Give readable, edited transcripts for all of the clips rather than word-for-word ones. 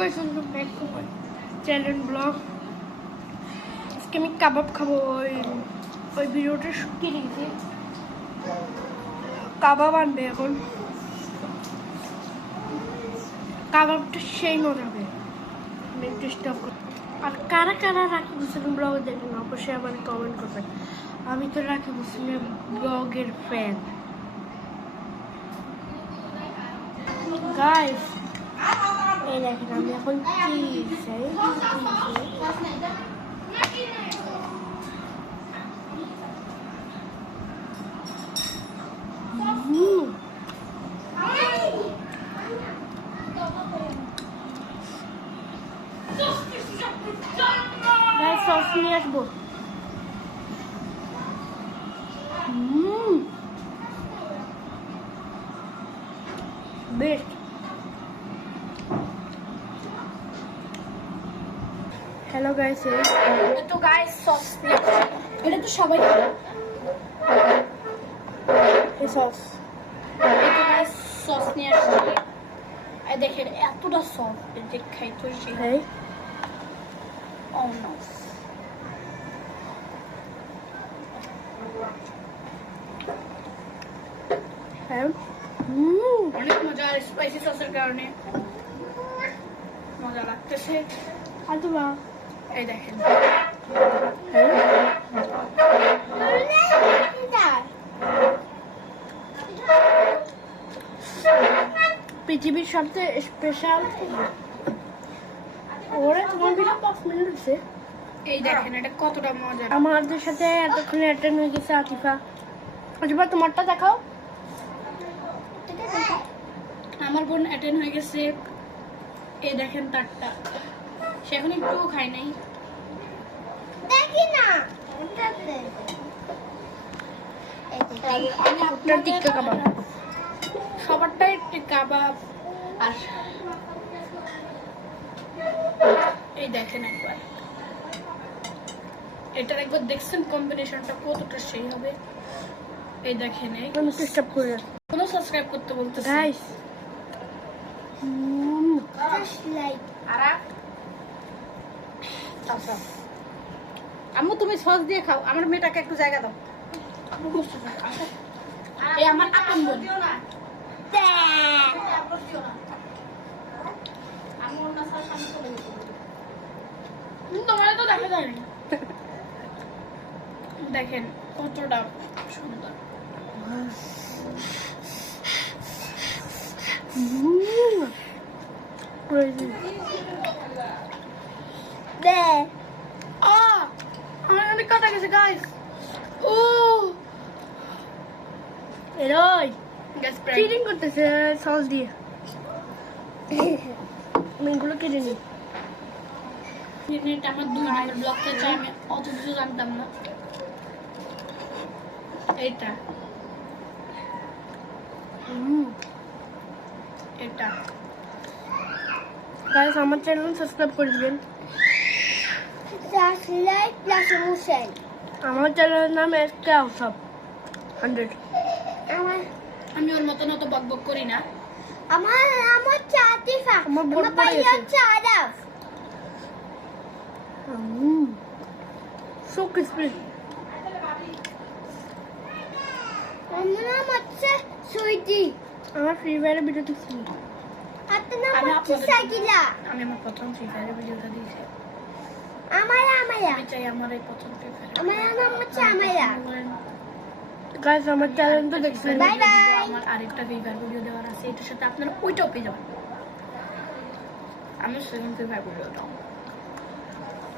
Guys welcome back to my channel blog. আজকে আমি কাবাব খাবো। ওই ভিডিওটা শুকিয়ে রেখেছি। কাবাব আনবে এখন। কাবাবটা সেই মজা হবে, আমি চেষ্টা করব। আর কারা কারা রাখি মুসলিম ব্লগ দেখেন অবশ্যই আবার কমেন্ট করবেন। আমি তো রাখি মুসলিম ব্লগের ফ্যান গাইস। এই দেখেন আমি এখন চিজ সস নিয়ে আসবো। বেস্ট। হ্যালো গাইস, তো গাইস সস এটা তো সবাই এই সস এটা গাইস সস নিয়ে আসছে। এই দেখেন এতটা সস যে খাইতে সেই ও নো। হ্যাঁ অনেক মজা, স্পাইসি সসের কারণে মজা লাগতেছে। আদুবা এই দেখেন পৃথিবীর সবচেয়ে স্পেশাল। ওরা তোমার ভিডিও 5 মিনিট হচ্ছে। এই দেখেন এটা কতটা মজা। আমাদের সাথে এতক্ষণে অ্যাটেন্ড হয়ে গেছে আতিফা। আতিফা তোমারটা দেখাও। আমার বোন অ্যাটেন্ড হয়ে গেছে। এই দেখেন তারটা, সে এখন একটু খায় নাই। দেখি না টিক্কা কাবাব, সবারটাই কাবাব। আর এই দেখেন একবার এটার একবার দেখছেন কম্বিনেশনটা কতটা সেই হবে। এই দেখেন কোনো সাবস্ক্রাইব করতে বলতে গাইস। আম্মু তুমি সস দিয়ে খাও, আমার মেয়েটাকে একটু জায়গা দাও। এই আমার আপন বোন। তোমার তো দেখা যায় না। দেখেন কতটা সুন্দর। আমার অনেক কাটা গেছে গাইস। ও এরই চিটিং করতেছে সস দিয়ে। আমি এগুলো কেটে নিই। আমার 2 নম্বর ব্লগ থেকে আমি অত কিছু জানতাম না। এটা এটা গাইস আমার চ্যানেল সাবস্ক্রাইব করে দিবেন। আমার চ্যানেলের নাম এসকে আউসব 100। আমি ওর মতন অত বকবক করি না। আমার চাতিফা আমার ভাই হচ্ছে আরাফ। So crispy. আমার নাম হচ্ছে সুইটি। আমার ফ্রি ফায়ারের ভিডিও দেখছি। আপনার নাম হচ্ছে সাকিলা। আমি আমার প্রথম ফ্রি ফায়ারের ভিডিওটা দিয়েছি। আমায়া আমি চাই আমার এই প্রথম ফ্রি ফায়ার। আমার নাম হচ্ছে আমায়া। গাইস আমার চ্যানেলটা দেখছেন। Bye bye. আমার আরেকটা ফ্রি ফায়ার ভিডিও দেওয়ার আছে, এটার সাথে আপনারা ওইটাও পেয়ে যাবেন। আমি সেকেন্ড ফ্রি ফায়ার ভিডিওটা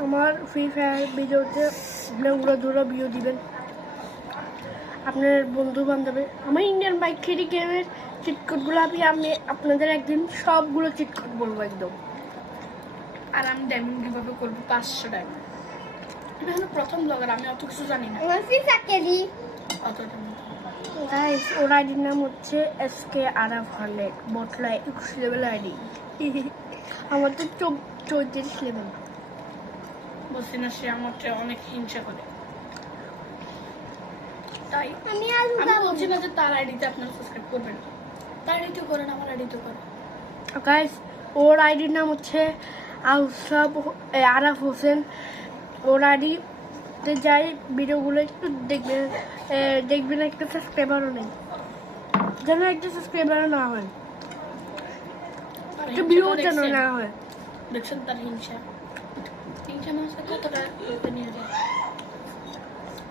আমার ফ্রি ফায়ার ভিডিওতে আপনারা ধরে ভিডিও দিবেন আপনার বন্ধু বান্ধবে। আমার ইন্ডিয়ান বাইক খেলি গেমের চিটকোডগুলো আমি আপনাদের একদিন সবগুলো চিটকোড বলবো একদম। আর আমি ডায়মন্ড কিভাবে করবো 500 ডায়মন্ড। এটা হলো প্রথম ব্লগার, আমি অত কিছু জানি না। গাইস ওর আইডির নাম হচ্ছে এসকে আরাফ 100 বটলা 21 লেভেল আইডি। আমার তো 34 লেভেল। বলছি না সে আমার অনেক হিংসা করে। তাই আমি বলছি না যে তার আইডিতে আপনারা সাবস্ক্রাইব করবেন, তার আইডিতে করেন, আমার আইডিতে করেন। গাইস ওর আইডির নাম হচ্ছে আরাফ হোসেন। ওর আইডিতে যাই ভিডিওগুলো একটু দেখবেন একটা সাবস্ক্রাইবারও নেই, যেন একটা সাবস্ক্রাইবারও না হয়, একটা ভিউ যেন না হয়। দেখছেন তার হিংসা মানুষের কতটা নিয়ে যায়।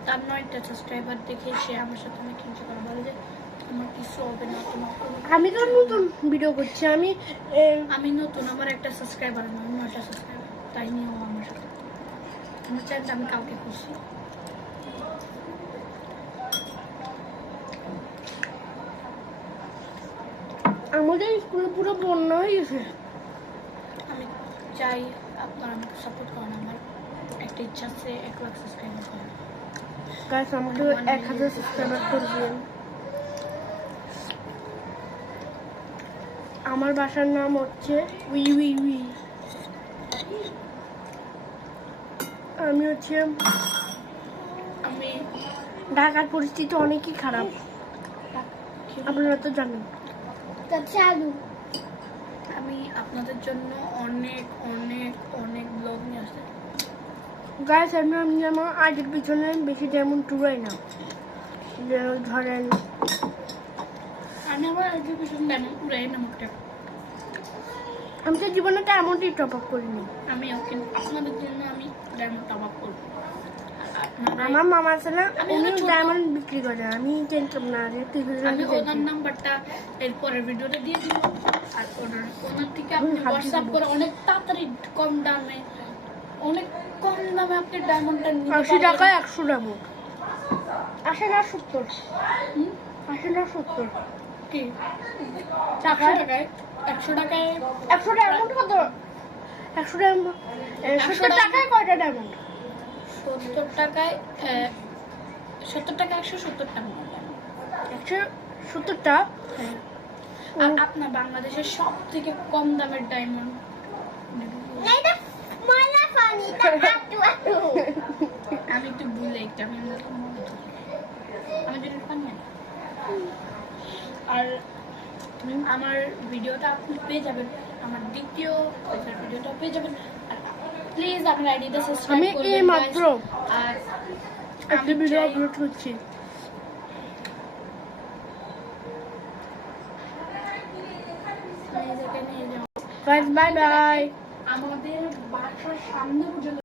তার 9টা সাবস্ক্রাইবার দেখে সে আমার সাথে অনেক হিংসা করে, বলে যে আমার কিছু হবে না, তোমার আমি তো নতুন ভিডিও করছি, আমি নতুন, আমার একটা সাবস্ক্রাইবার না, 9টা সাবস্ক্রাইবার, তাই নিয়েও আমার সাথে আমার চ্যানেলটা আমি কাউকে খুশি। আমাদের স্কুলে পুরো বন্যা হয়ে গেছে। আমি চাই আপনারা আমাকে সাপোর্ট করেন, আমার একটা ইচ্ছা আছে 1 লাখ সাবস্ক্রাইবার করার। গাইস আমাকে 1000 সাবস্ক্রাইবার করবেন। আমার বাসার নাম হচ্ছে উই উই উই। আমি ঢাকার পরিস্থিতি অনেকই খারাপ, আপনারা তো জানেন। আমি আপনাদের জন্য অনেক অনেক অনেক ব্লগ নিয়ে আসছি। গাইস আমি আমার আগের পিছনে বেশি যেমন টুরাই না, ধরেন আমি আমার আগের পিছনে তেমন উড়াই না মুখটা। আমি তো জীবনে ডায়মন্ডই টপ আপ করিনি। আমিও কিন্তু আপনাদের জন্য আমি ডায়মন্ড টপ আপ করবো। আমার মামা আছে না, উনি ডায়মন্ড বিক্রি করে, আমি জানতাম না। আমি ওনার নাম্বারটা এরপরের ভিডিওটা দিয়ে দিব, আর ওনার থেকে আপনি হোয়াটসঅ্যাপ করে অনেক তাড়াতাড়ি কম দামে আপনি ডায়মন্ডটা নিতে পারবেন। 80 টাকায় 100 ডায়মন্ড। 80 না 70? 80 না 70 কি 100 টাকায় 100 ডায়মন্ড কত? 100 ডায়মন্ড 70 টাকায় কয়টা ডায়মন্ড? 70 টাকায় 170 টাকা 170 টাকা 170টা। আর আপনার বাংলাদেশের সব থেকে কম দামের ডায়মন্ড আমি একটু ভুলে একটা আমি যদি পানি আর আমার ভিডিওটা আপনি পেয়ে যাবেন, আমার দ্বিতীয় ভিডিওটা পেয়ে যাবেন। প্লিজ আমার আইডিটা সাবস্ক্রাইব করবেন। আমি এই মাত্র আর একটা ভিডিও আপলোড করছি। Bye bye. আমাদের বাসার সামনে পর্যন্ত